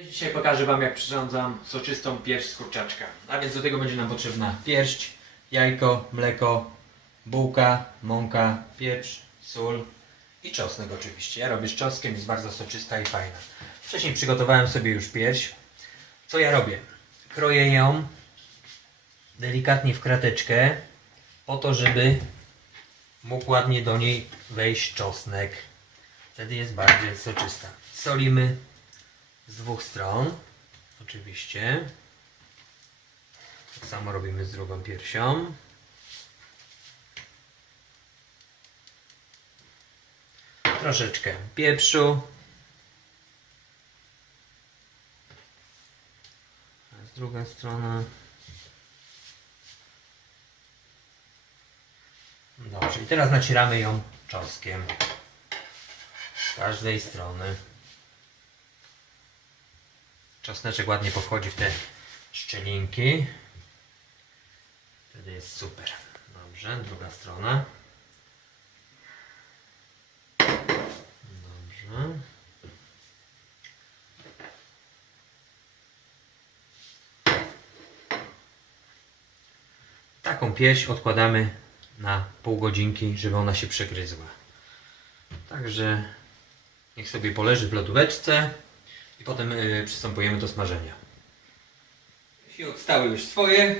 Dzisiaj pokażę Wam jak przyrządzam soczystą pierś z kurczaczka. A więc do tego będzie nam potrzebna pierść, jajko, mleko, bułka, mąka, pieprz, sól i czosnek oczywiście. Ja robię z czosnkiem, jest bardzo soczysta i fajna. Wcześniej przygotowałem sobie już pierś. Co ja robię? Kroję ją delikatnie w krateczkę po to, żeby mógł ładnie do niej wejść czosnek. Wtedy jest bardziej soczysta. Solimy z dwóch stron. Oczywiście. Tak samo robimy z drugą piersią. Troszeczkę pieprzu. A z druga strona. Dobrze, i teraz nacieramy ją czosnkiem z każdej strony. Czosneczek ładnie powchodzi w te szczelinki. Wtedy jest super. Dobrze, druga strona. Dobrze. Taką pierś odkładamy na pół godzinki, żeby ona się przegryzła. Także niech sobie poleży w lodóweczce i potem y, przystępujemy do smażenia. Jeśli odstały już swoje,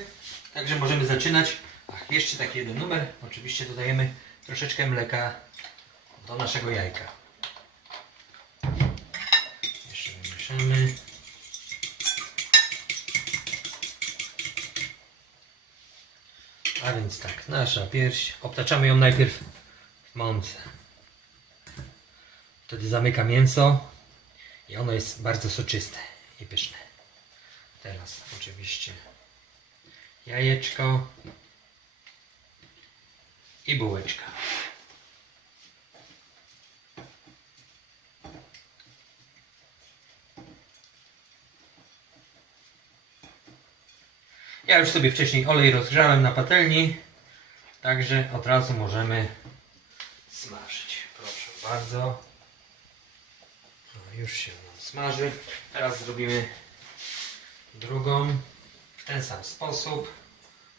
także możemy zaczynać. Ach, jeszcze taki jeden numer. Oczywiście dodajemy troszeczkę mleka do naszego jajka. Jeszcze wymieszamy. A więc tak, nasza pierś. Obtaczamy ją najpierw w mące. Wtedy zamyka mięso i ono jest bardzo soczyste i pyszne. Teraz oczywiście jajeczko i bułeczka. Ja już sobie wcześniej olej rozgrzałem na patelni, także od razu możemy smażyć. Proszę bardzo. Już się nam smaży. Teraz zrobimy drugą w ten sam sposób.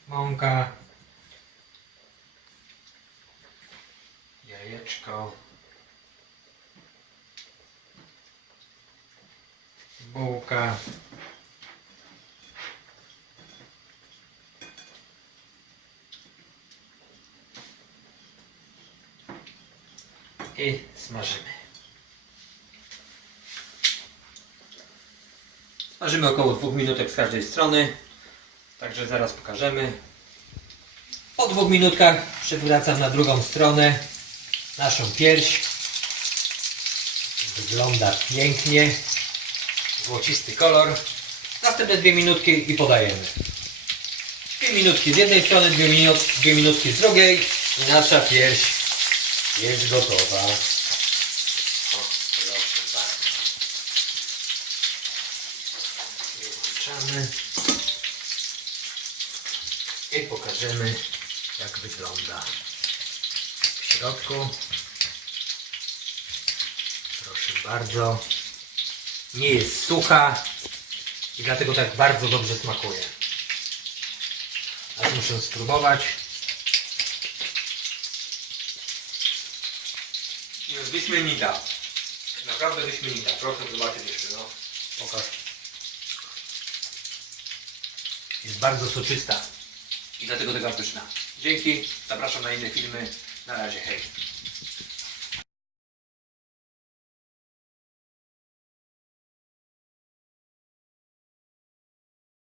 Mąka, jajeczko, bułka. I smażymy. Smażymy około 2 minutek z każdej strony. Także zaraz pokażemy. Po dwóch minutkach przewracam na drugą stronę naszą pierś. Wygląda pięknie. Złocisty kolor. Następne dwie minutki i podajemy. Dwie minutki z jednej strony, dwie, minut, dwie minutki z drugiej. I nasza pierś jest gotowa. O, proszę bardzo. Włączamy. I pokażemy jak wygląda w środku. Proszę bardzo. Nie jest sucha i dlatego tak bardzo dobrze smakuje. Aż muszę spróbować. Wyśmienita. Naprawdę wyśmienita. Proszę zobaczyć jeszcze, no. Pokaż. Jest bardzo soczysta. I dlatego taka pyszna. Dzięki. Zapraszam na inne filmy. Na razie. Hej.